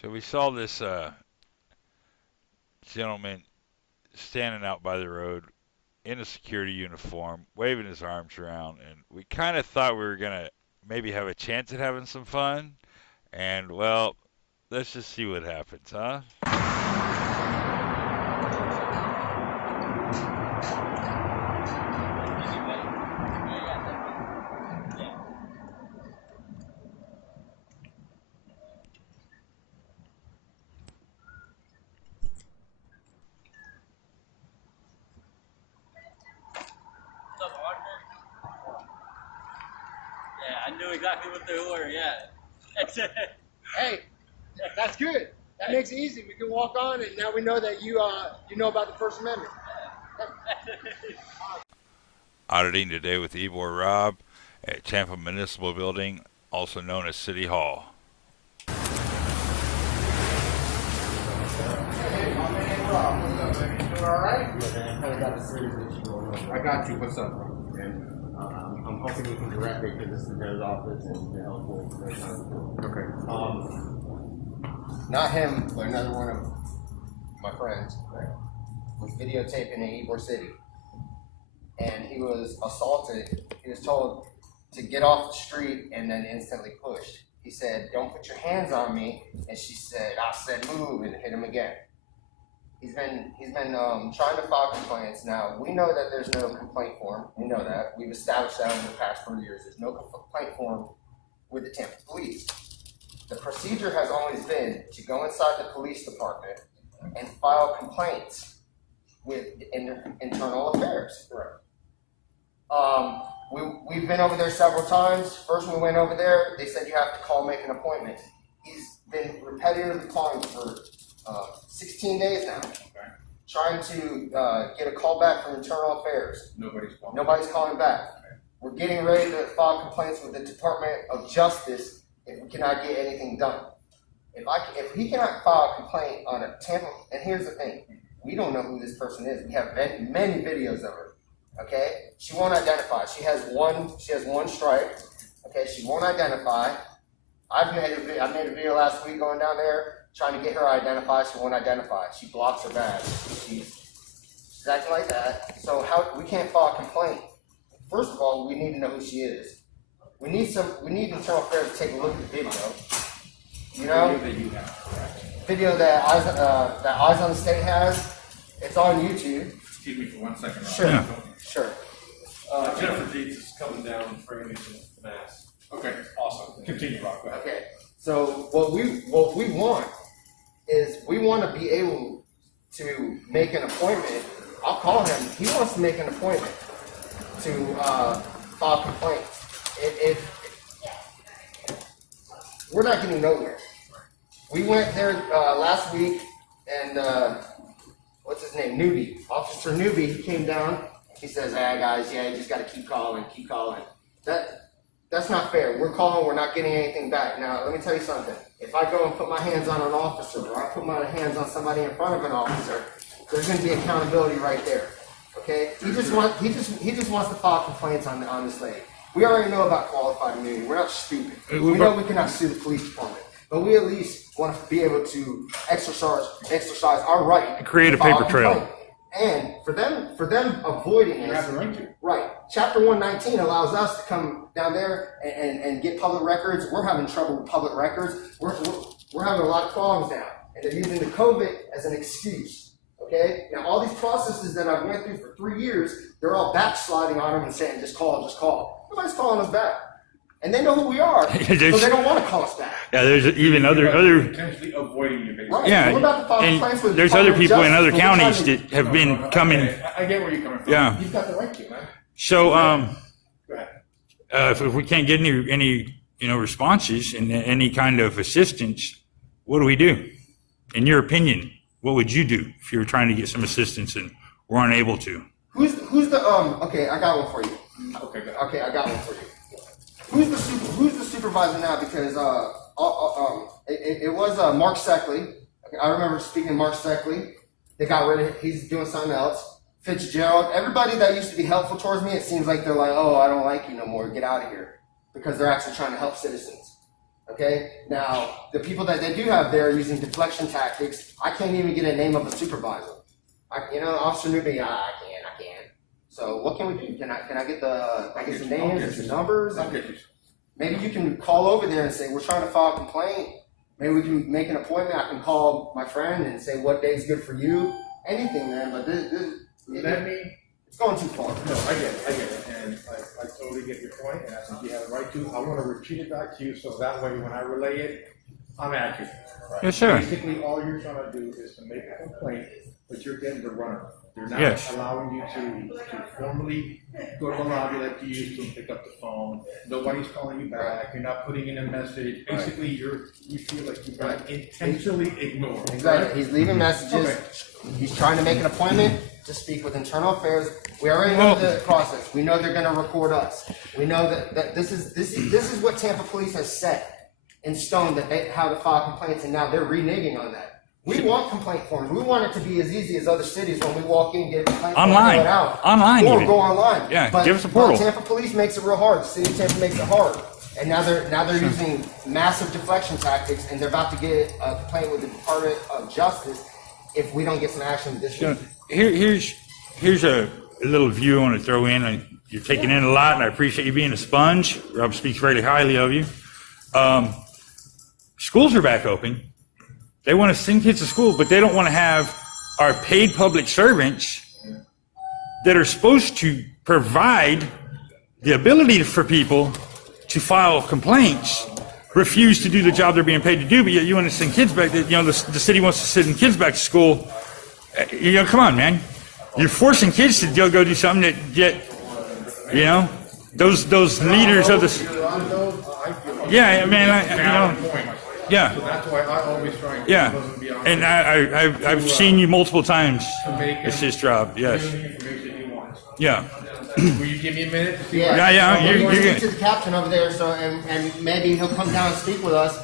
So we saw this gentleman standing out by the road in a security uniform, waving his arms around, and we kind of thought we were gonna maybe have a chance at having some fun. And well, let's just see what happens, huh? Yeah, I knew exactly what they were. Yeah. Hey, that's good. That makes it easy. We can walk on, and now we know that you know about the First Amendment. Auditing today with Ybor Rob at Tampa Municipal Building, also known as City Hall. Hey, my man Rob, what's up, man? You doing all right? Yeah, man, I got a series of issues going on. I got you. What's up, bro? And I'm hoping you can direct me because this is the mayor's office and to help with that kind of thing. Okay. Not him, but another one of my friends was videotaping in Ybor City. And he was assaulted. He was told to get off the street and then instantly pushed. He said, "Don't put your hands on me." And she said, "I said move," and hit him again. He's been trying to file complaints. Now, we know that there's no complaint form. We know that. We've established that in the past 4 years. There's no complaint form with the Tampa Police. The procedure has always been to go inside the police department and file complaints with internal affairs. Correct. We've been over there several times. First when we went over there, they said you have to call, make an appointment. He's been repetitively calling for 16 days now, trying to get a call back from internal affairs. Nobody's calling back. We're getting ready to file complaints with the Department of Justice if we cannot get anything done. If he cannot file a complaint on a Tampa, and here's the thing, we don't know who this person is. We have many videos of her. Okay, she won't identify. She has one stripe. Okay, she won't identify. I made a video last week going down there trying to get her to identify. She won't identify. She blocks her badge. She's acting like that. So we can't file a complaint. First of all, we need to know who she is. We need internal affairs to take a look at the video. You know, video that Eyes on the State has. It's on YouTube. Excuse me for 1 second, Rob. Sure. Yeah. Sure. Jennifer Dietz is coming down and bringing me some mass. Okay, awesome. Continue, Rob. Go ahead. Okay. So what we want is we want to be able to make an appointment. I'll call him. He wants to make an appointment to file complaints. If we're not getting nowhere. We went there last week, and what's his name? Newbie, Officer Newbie. He came down. He says, "Hey guys, yeah, you just got to keep calling, keep calling." That's not fair. We're calling. We're not getting anything back. Now, let me tell you something. If I go and put my hands on an officer, or I put my hands on somebody in front of an officer, there's going to be accountability right there. Okay? He just wants to file complaints on this lady. We already know about qualified immunity. We're not stupid. We know we cannot sue the police department, but we at least want to be able to exercise our right. Create a to file paper trail. complaint. And for them avoiding You this, have the right to. right? Chapter 119 allows us to come down there and get public records. We're having trouble with public records. We're having a lot of problems now, and they're using the COVID as an excuse. Okay? Now all these processes that I've went through for 3 years, they're all backsliding on them and saying, "Just call, just call." Nobody's calling us back, and they know who we are, so they don't want to call us back. Yeah, there's even other Potentially avoiding you, basically. Right. yeah, We're about to file complaints with and the there's other Department of people in Justice, other but we're trying counties to- that have been coming. Okay, I get where you're coming from. Yeah. You've got the right to, man. So Go ahead. if we can't get any responses and any kind of assistance, what do we do? In your opinion, what would you do if you were trying to get some assistance and were unable to? Who's the okay, I got one for you. Okay, go ahead. Okay, I got one for you. Who's the supervisor now? Because it was Mark Seckley. Okay, I remember speaking to Mark Seckley. They got rid of. He's doing something else. Fitzgerald. Everybody that used to be helpful towards me, it seems like they're like, "Oh, I don't like you no more. Get out of here," because they're actually trying to help citizens. Okay, now the people that they do have there are using deflection tactics. I can't even get a name of a supervisor. Officer Newby, I can't. So what can we do? Can I get some names and some numbers? Maybe you can call over there and say, we're trying to file a complaint. Maybe we can make an appointment. I can call my friend and say, what day's good for you? Anything, man. But it's going too far. No, I get it, and I totally get your point, and I think you have the right to. I want to repeat it back to you, so that way when I relay it, I'm accurate. Right? Yes, sir. Basically, all you're trying to do is to make a complaint, but you're getting the runner. They're not Yes. allowing you to formally go to the lobby like you used to and pick up the phone. Nobody's calling you back. You're not putting in a message. Basically, you feel like you've been intentionally ignored. Exactly. He's leaving messages. Okay. He's trying to make an appointment to speak with internal affairs. We already know the process. We know they're going to record us. We know that this is what Tampa Police has set in stone, that they how to file complaints, and now they're reneging on that. We want complaint forms. We want it to be as easy as other cities when we walk in, get a complaint form, Online. fill it out. Online Or even. go online. Yeah, But give us a portal. Tampa Police makes it real hard. The city of Tampa makes it hard. And now they're using massive deflection tactics, and they're about to get a complaint with the Department of Justice if we don't get some action this week. Here's a little view I want to throw in. You're taking in a lot, and I appreciate you being a sponge. Rob speaks very highly of you. Schools are back open. They want to send kids to school, but they don't want to have our paid public servants that are supposed to provide the ability for people to file complaints refuse to do the job they're being paid to do, but yet you want to send kids back. The city wants to send kids back to school. Come on, man. You're forcing kids to go do something that yet, those leaders of the. Yeah, man. Yeah. So that's why I always try and Yeah, get above beyond and I've seen you multiple times. to make It's him his job. Yes. give him the information he wants. Yeah. Will you give me a minute to see Yeah, what Yeah, We're you're going to good. speak to the captain over there, and maybe he'll come down and speak with us,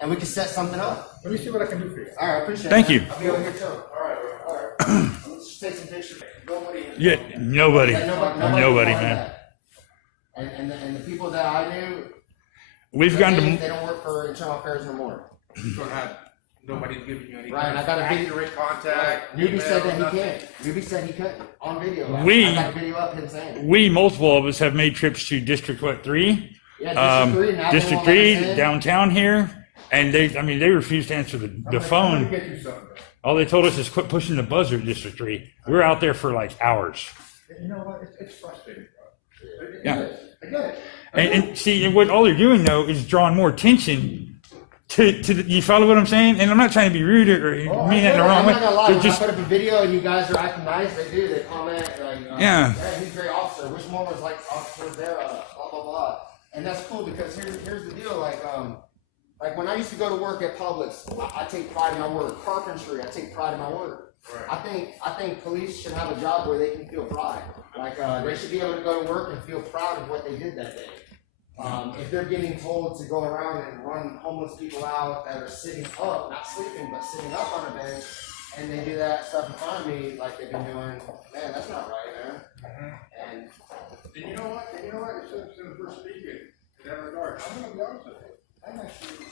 and we can set something up. Let me see what I can do for you. All right, appreciate it. Thank man. you. I'll be over here too. All right. Let's just take some pictures. Yeah. Nobody, Nobody can find man. that. And the people that I knew, We've gone they to. don't work for internal affairs no more. You don't have, nobody's giving you any Ryan, I got a video. accurate contact. Newbie email, said that he nothing. can't. Newbie said he couldn't on video. We- I got a video up him saying. We, multiple of us, have made trips to District 3. Yeah, District 3. Now they District won't let us 3 in. downtown here, and they refused to answer the I'm gonna phone. get you something. All they told us is quit pushing the buzzer at District 3. We're out there for like hours. You know what? It's frustrating, bro. Yeah. I get it. And see, and what all they're doing though is drawing more attention to you follow what I'm saying? And I'm not trying to be rude or Oh, mean that in the I'm wrong way. not gonna lie. They're When just I put up a video and you guys are acting nice, they do. They comment like, Yeah. he's a great officer. Which one was like officer there? Blah blah blah. And that's cool because here's the deal. Like when I used to go to work at Publix, I take pride in my work. Carpentry, I take pride in my work. Right. I think police should have a job where they can feel pride. Like they should be able to go to work and feel proud of what they did that day. If they're getting told to go around and run homeless people out that are sitting up, not sleeping, but sitting up on a bench, and they do that stuff in front of me like they've been doing, man, that's not right, man. And And you know what? It's in the first speaking in that regard. I'm gonna be honest with you.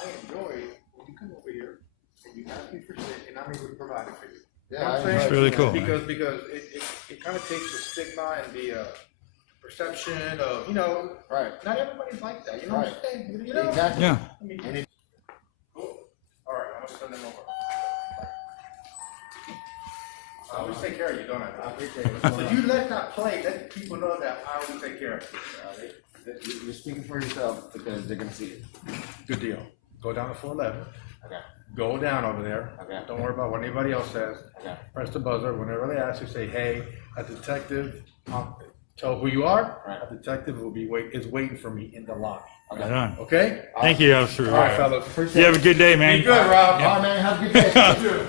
I enjoy when you come over here and you ask me for shit and I'm able to provide it for you. You know what I'm saying? That's really cool. Because it kind of takes the stigma and the perception of, right, not everybody's like that. You know what I'm saying? You know? exactly. yeah. I mean, cool. All right, I'm gonna send them over. I always take care of you, don't I? I appreciate it. So you let that play, let people know that I always take care of you. You're speaking for yourself because they're gonna see it. Good deal. Go down to 411. Okay. Go down over there. Okay. Don't worry about what anybody else says. Okay. Press the buzzer. Whenever they ask you, say, "Hey, a detective." Tell who you are. Right. A detective is waiting for me in the lobby. Right on. Okay. Thank you, Officer. All right, fellas. You have a good day, man. Be good, Rob. All right, man, have a good day.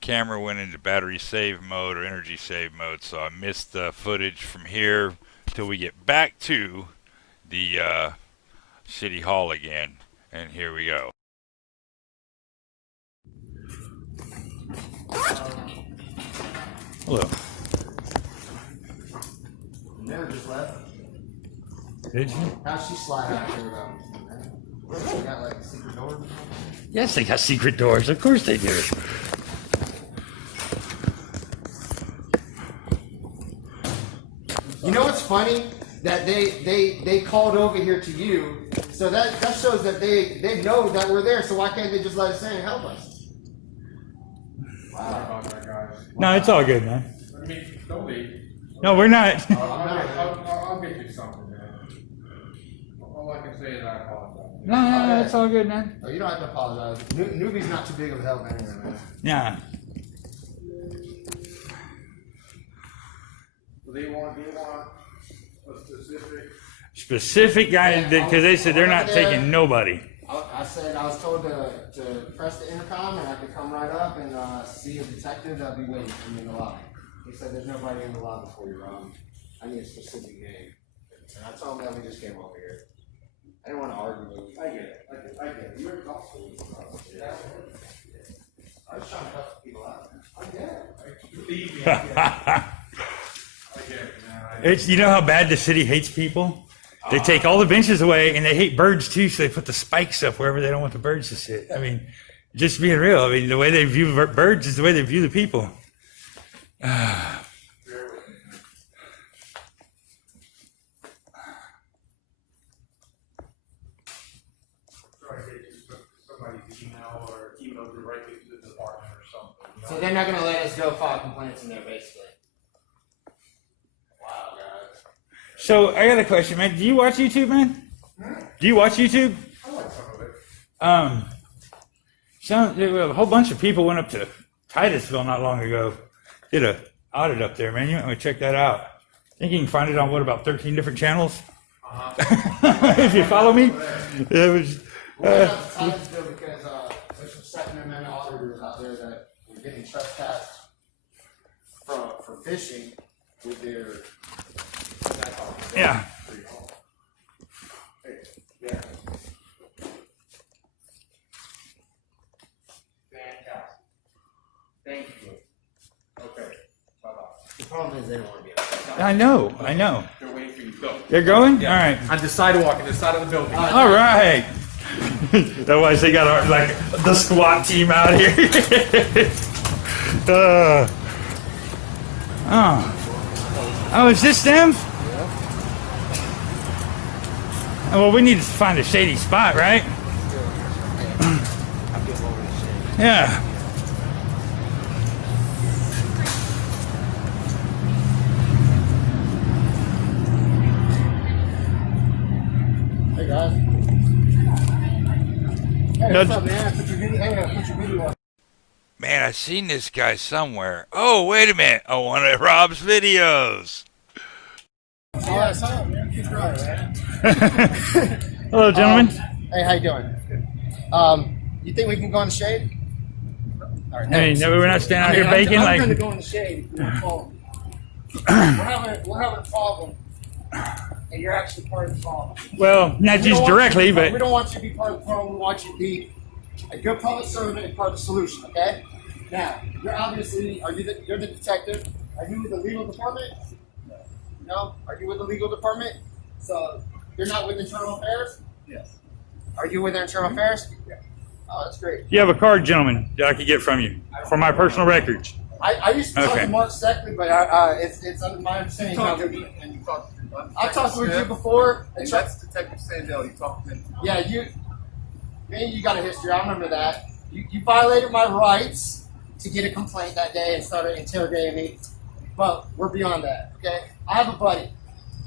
Camera went into battery save mode or energy save mode, so I missed the footage from here till we get back to the City Hall again. And here we go. Hello. Mayor just left. Did you? How'd she slide out there without me? They got like secret doors or something? Yes, they got secret doors. Of course they do. You know what's funny? That they called over here to you, so that shows that they know that we're there. So why can't they just let us in and help us? Sorry about that, guys. No, it's all good, man. I mean, don't leave. No, we're not. I'll get you something, man. All I can say is I apologize. No, it's all good, man. Oh, you don't have to apologize. Newbie's not too big of a help anyway, man. Yeah. They want a Specific guy, because they said they're not taking nobody. I said I was told to press the intercom and I could come right up and see a detective that'd be waiting for me in the lobby. He said there's nobody in the lobby for you, Rob. I need a specific name. And I told him that we just came over here. I didn't want to argue with you. I get it. I get it. You're also I was trying to help people out. I get it. Believe me, I get it. I get it, man. It's, you know how bad the city hates people? They take all the benches away, and they hate birds too, so they put the spikes up wherever they don't want the birds to sit. I mean, just being real. I mean, the way they view birds is the way they view the people. Somebody's email or email directly to the department or something. So they're not going to let us go file complaints in there, basically. Wow, guys. So I got a question, man. Do you watch YouTube, man? Do you watch YouTube? I like some of it. A whole bunch of people went up to Titusville not long ago, did a audit up there, man. You might want to check that out. I think you can find it on about 13 different channels. If you follow me, it was. We're going to Titusville because there's some Second Amendment auditors out there that were getting trespassed for fishing with their. Yeah. Yeah. Fantastic. Thank you. Okay. Bye-bye. The problem is they don't want to be outside. I know. They're waiting for you to go. They're going? Yeah. All right. On the sidewalk, in the side of the building. All right. Otherwise, they got like the SWAT team out here. Oh, is this them? Well, we need to find a shady spot, right? Yeah. Hey guys. Hey, what's up, man? Put your video on. Man, I've seen this guy somewhere. Oh, wait a minute. Oh, one of Rob's videos. Oh, I saw it, man. Keep growing, man. Hello, gentlemen. Hey, how you doing? You think we can go in the shade? All right, Hey, no, we're not standing out here baking I'm like. going to go in the shade. If you want to call me. We're having a problem, and you're actually part of the problem. Well, not We don't just want directly, you to be- but we don't want you to be part of the problem. We want you to be a good public servant and part of the solution. Okay? Now, you're obviously you're the detective. Are you with the legal department? No. Are you with the legal department? So you're not with internal affairs? Yes. Are you with internal affairs? Yeah. Oh, that's great. you have a card, gentlemen, that I could get from you for my personal records. I used to talk Okay. to Mark Seckley, but it's under my understanding. Talk to me and you talk to me. I talked with you before. And that's Detective Sandell. You talked to me. Yeah, me and you got a history. I remember that. You violated my rights to get a complaint that day and started interrogating me. But we're beyond that, okay? I have a buddy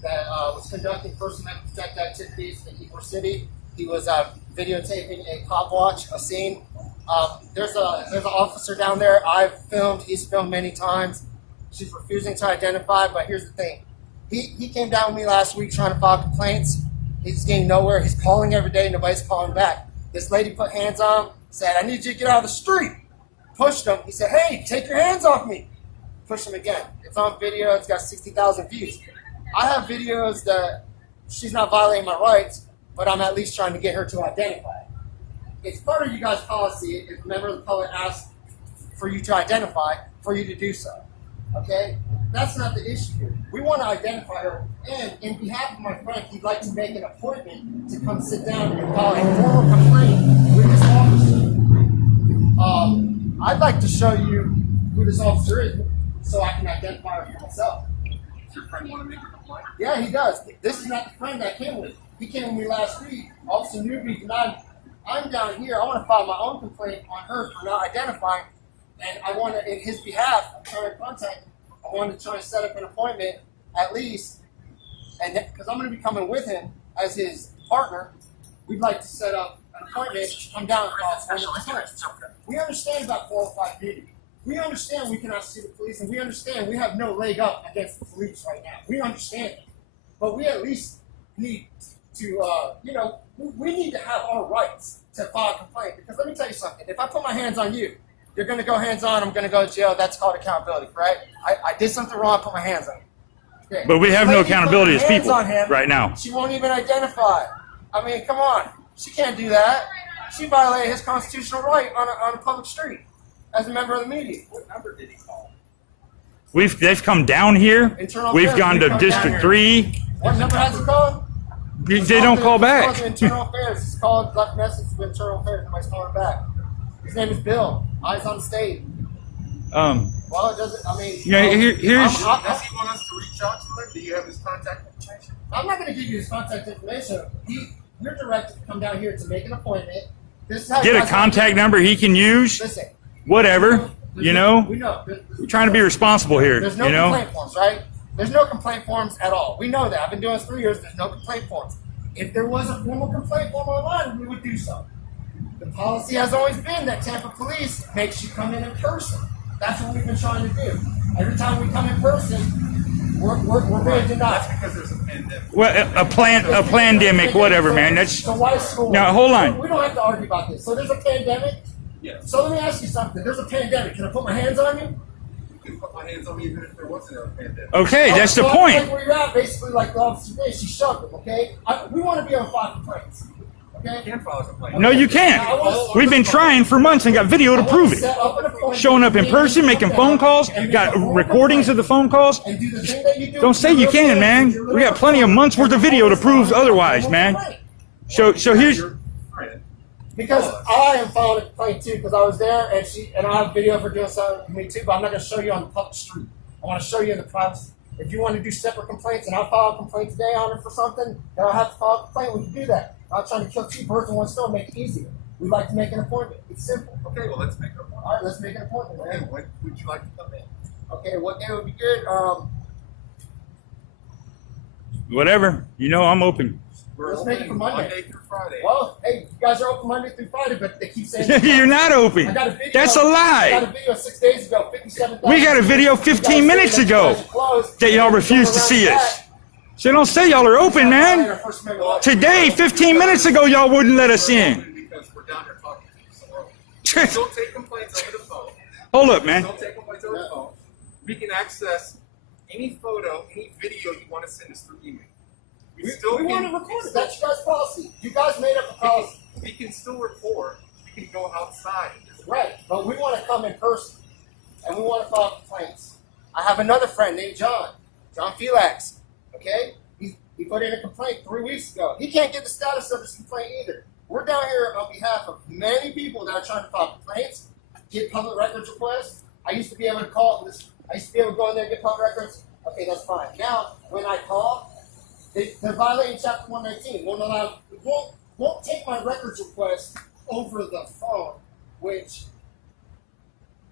that was conducting First Amendment protected activities in Ybor City. He was videotaping a cop watch, a scene. There's an officer down there I've filmed. He's filmed many times. She's refusing to identify, but here's the thing. He came down with me last week trying to file complaints. He's getting nowhere. He's calling every day. Nobody's calling back. This lady put hands on him, said, I need you to get out of the street. Pushed him. He said, hey, take your hands off me. Pushed him again. It's on video. It's got 60,000 views. I have videos that she's not violating my rights, but I'm at least trying to get her to identify. It's part of you guys' policy if a member of the public asks for you to identify, for you to do so. Okay? that's not the issue here. We want to identify her, and in behalf of my friend, he'd like to make an appointment to come sit down and file a formal complaint with this officer. I'd like to show you who this officer is so I can identify her for myself. Does your friend want to make a complaint? Yeah, he does. This is not the friend I came with. He came with me last week. Officer Newby denied. I'm down here. I want to file my own complaint on her for not identifying, and I want to, in his behalf, I'm trying to contact him. I wanted to try and set up an appointment at least, and because I'm going to be coming with him as his partner, we'd like to set up an appointment to come down and file a complaint. We understand about qualified duty. We understand we cannot see the police, and we understand we have no leg up against the police right now. We understand it. But we at least need to, we need to have our rights to file a complaint. Because let me tell you something. If I put my hands on you, you're going to go hands on, I'm going to go to jail. That's called accountability, right? I did something wrong, I put my hands on you. Okay. But we have no Lady put accountability her as hands people on him, right now. She won't even identify. I mean, come on. She can't do that. She violated his constitutional right on a public street as a member of the media. What number did he call? They've come down here. Internal We've affairs, gone we to come down District here. 3. What number has he called? They don't call It's back. called the Internal Affairs. It's called left message to Internal Affairs. Nobody's calling back. His name is Bill. Eyes on state. Well, it doesn't. I mean, Here's. Does he want us to reach out to him? Do you have his contact information? I'm not going to give you his contact information. You're directed to come down here to make an appointment. This is how Get you a guys- contact number he can use. Listen. Whatever. You know. We know. We're trying to be responsible here. There's no You know. complaint forms, right? There's no complaint forms at all. We know that. I've been doing this 3 years. There's no complaint forms. If there was a formal complaint form online, we would do so. The policy has always been that Tampa Police makes you come in person. That's what we've been trying to do. Every time we come in person, we're being denied. That's because there's a pandemic. Well, a pandemic, whatever, man. That's So why is school? now. Hold on. We don't have to argue about this. So there's a pandemic. Yes. So let me ask you something. There's a pandemic. Can I put my hands on you? You can put my hands on me even if there wasn't a pandemic. Okay, that's the So point. Like where you're at, basically, like the officer today, she shoved him. Okay, we want to be able to file complaints. You Okay. can file a complaint. No, you can't. We've been trying for months and got video to prove it. Showing up in person, making phone calls, got recordings of the phone calls. And do the thing that you do. Don't say you can, man. We got plenty of months worth of video to prove otherwise, man. So here's. Your friend. Because I am filing a complaint too, because I was there and I have video of her doing something to me too, but I'm not going to show you on the public street. I want to show you in the privacy. If you want to do separate complaints and I'll file a complaint today on her for something, then I'll have to file a complaint. We can do that. I'm not trying to kill two birds with one stone, make it easier. We'd like to make an appointment. It's simple. Okay, well, let's make an appointment. All right, let's make an appointment. Okay, Man. when would you like to come in? Okay, what day would be good? Whatever. You know, I'm open. We're Let's make it open for Monday. Monday through Friday. Well, hey, you guys are open Monday through Friday, but they keep saying You're not I open. got a video. That's a I got a lie. video 6 days ago, 57,000. We got a video 15 minutes ago that y'all refused to see us. So don't say y'all are open, man. Today, 15 minutes ago, y'all wouldn't let us in. Because we're down here talking to you. So don't take complaints over the phone. Hold up, man. Don't take complaints over the phone. We can access any photo, any video you want to send us through email. We want to record it. That's your guys' policy. You guys made up a policy. We can still record. We can go outside. Right, but we want to come in person, and we want to file complaints. I have another friend named John Felix, okay? He put in a complaint 3 weeks ago. He can't get the status of his complaint either. We're down here on behalf of many people that are trying to file complaints, get public records requests. I used to be able to call this. I used to be able to go in there and get public records. Okay, that's fine. Now, when I call, they're violating Chapter 119. Won't take my records request over the phone, which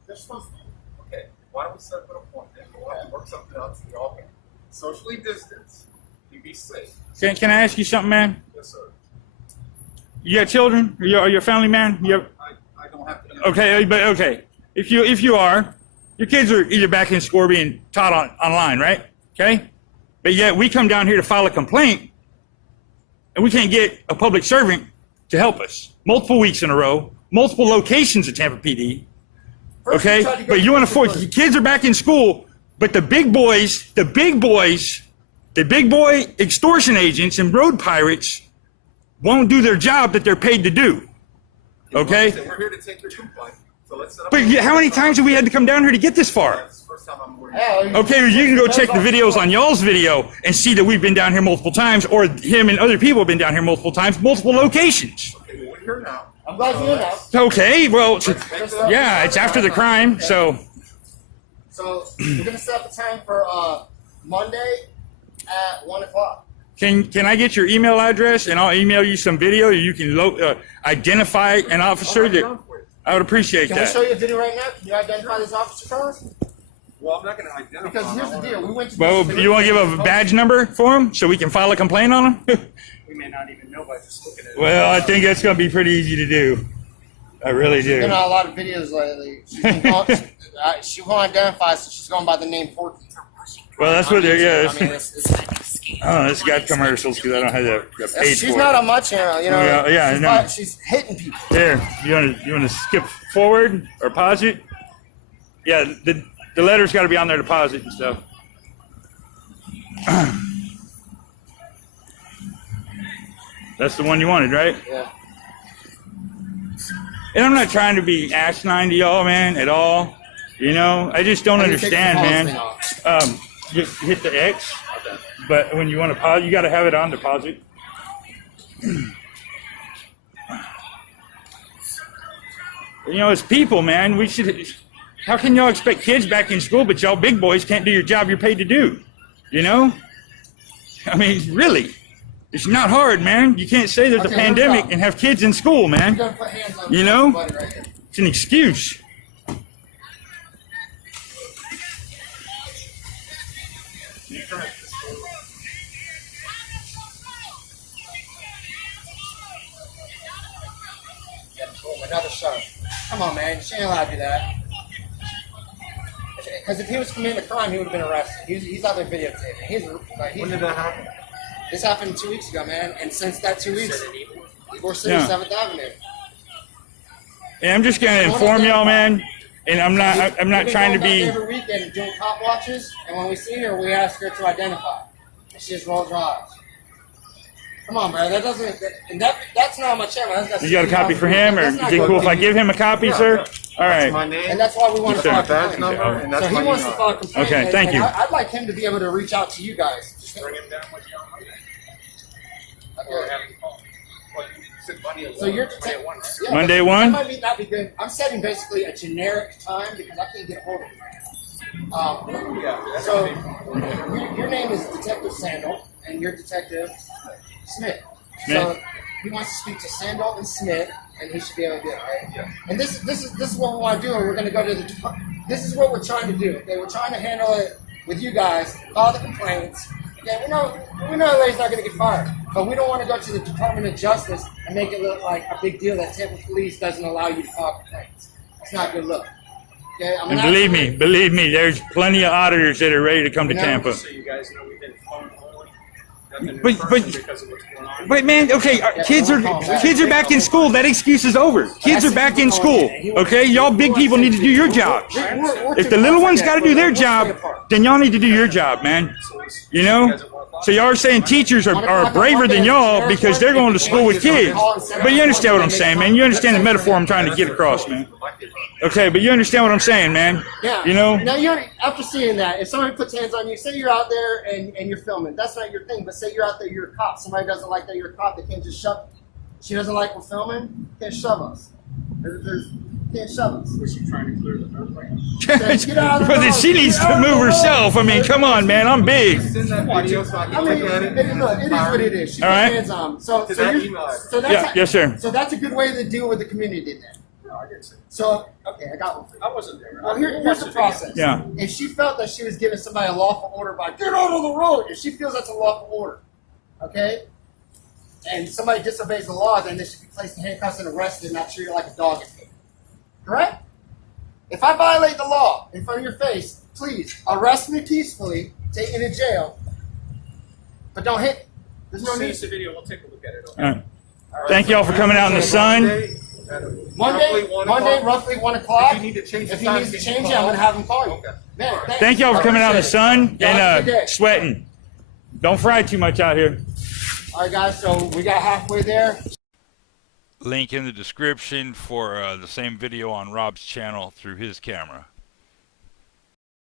they're supposed to do. Okay, why don't we set up an appointment? We'll have to work something out so we all can socially distance and be safe. Can I ask you something, man? Yes, sir. You got children? Are you a family man? I don't have to. Okay, but okay. If you are, your kids are either back in school or being taught online, right? Okay? But yet we come down here to file a complaint, and we can't get a public servant to help us. Multiple weeks in a row, multiple locations at Tampa PD. First, we Okay? tried to get But you want to people force, your kids are back in school, but the big boy extortion agents and road pirates won't do their job that they're paid to do. Okay? We're here to take your complaint. So let's set up. But how many times have we had to come down here to get this far? That's the first time I'm aware. Hell, Okay, you can go check the videos on y'all's video and see that we've been down here multiple times, or him and other people have been down here multiple times, multiple locations. Okay, well, we're here now. I'm glad you're here now. Okay, well, yeah, it's after the crime, so. So we're gonna set up a time for Monday at 1 o'clock. Can I get your email address and I'll email you some video? You can identify an officer that I would appreciate Can we that. show you a video right now? Can you identify this officer for us? Well, I'm not going to identify. Because here's the deal. We went to. Well, you want to give a badge number for him so we can file a complaint on him? We may not even know by just looking at it. Well, I think that's going to be pretty easy to do. I really There's been do. a lot of videos lately. She won't identify, so she's going by the name Porky. Well, that's what they're, yeah. I mean, Oh, it's got commercials because I don't have the page she's for not it. on my channel, you know. Yeah, I know. She's hitting people. There, you want to skip forward or pause it? Yeah, the letter's got to be on there to pause it and stuff. That's the one you wanted, right? Yeah. And I'm not trying to be asinine to y'all, man, at all. You know, I just don't How do you take the understand, pause man. thing off? Just hit the X, but when you want to pause, you got to have it on deposit. You know, as people, man, we should. How can y'all expect kids back in school, but y'all big boys can't do your job you're paid to do? You know? I mean, really, it's not hard, man. You can't say there's a Okay, pandemic no and have kids in school, You man. gotta put hands on You know? somebody right here. It's an excuse. Yeah, boom, another shot. Come on, man. She ain't allowed to do that. Because if he was committing a crime, he would have been arrested. He's out there videotaping. When did that happen? This happened 2 weeks ago, man. And since that 2 weeks, Ybor City, Yeah. 7th Avenue. And I'm just gonna inform y'all, man. And I'm not We've been trying to going be. back every weekend doing cop watches, and when we see her, we ask her to identify. And she just rolls her eyes. Come on, bro. That doesn't. That's not on my channel. You got a copy for him, or That's is not it good. cool if I give him a copy, sir? All That's my right. name. And that's why we want to Yes, file sir. a Badge complaint. number, and that's So he my wants to email. file a complaint. Okay, and- thank and you. I'd like him to be able to reach out to you guys. Bring him down with you on Monday. Okay. So you're yeah, Monday that 1? might not be good. I'm setting basically a generic time because I can't get a hold of you. So your name is Detective Sandal, and you're Detective Smith. So he wants to speak to Sandal and Smith, and he should be able to do it, right? Yeah. And this is what we want to do, and we're going to go to the. This is what we're trying to do. Okay, we're trying to handle it with you guys, file the complaints. Okay, we know the lady's not going to get fired, but we don't want to go to the Department of Justice and make it look like a big deal that Tampa Police doesn't allow you to file complaints. It's not a good look. Okay, I'm And not- believe me, there's plenty of auditors that are ready to come to No. Tampa. So you guys know we've been phone only. Nothing in But- person but- because of what's going on. But man, okay, kids are back in school. That excuse is over. Kids are back in school. Okay, y'all big people need to do your jobs. We're If the little ones got to do their job, then y'all need to do your job, man. You know? So y'all are saying teachers are braver than y'all because they're going to school with kids. But you understand what I'm saying, man. You understand the metaphor I'm trying to get across, man. Okay, but you understand what I'm saying, man. Yeah. You know? Now you're after seeing that, if somebody puts hands on you, say you're out there and you're filming. That's not your thing, but say you're out there, you're a cop. Somebody doesn't like that you're a cop. They can't just shove. She doesn't like we're filming. Can't shove us. Can't shove us. Was she trying to clear the roadway? Get out of the But then road. she needs Get out to of the move road. herself. I mean, come on, man. I'm big. Send that video so I I can mean, look at it. it is what it is. She All put right. hands on. So To that you're- email address. so that's Yeah, yes, sir. So that's a good way to deal with the community then. No, I didn't say. So okay, I got one for you. I wasn't there. Well, I here's watched the video. process. Yeah. If she felt that she was giving somebody a lawful order by get out of the road, if she feels that's a lawful order, okay, and somebody disobeys the law, then they should be placed in handcuffs and arrested, not treated like a dog. Correct? If I violate the law in front of your face, please arrest me peacefully, take me to jail, but don't hit me. There's no Send need. us the video. We'll take a look at it. Okay? All right. Thank y'all for coming out in the sun. Monday, roughly 1 o'clock. If you need to change the If he time, needs to can you change it, call? I'm gonna have him call you. Okay. Man, thanks. Thank y'all for coming out in the sun Y'all have a good day. and sweating. Don't fry too much out here. All right, guys. So we got halfway there. Link in the description for the same video on Rob's channel through his camera.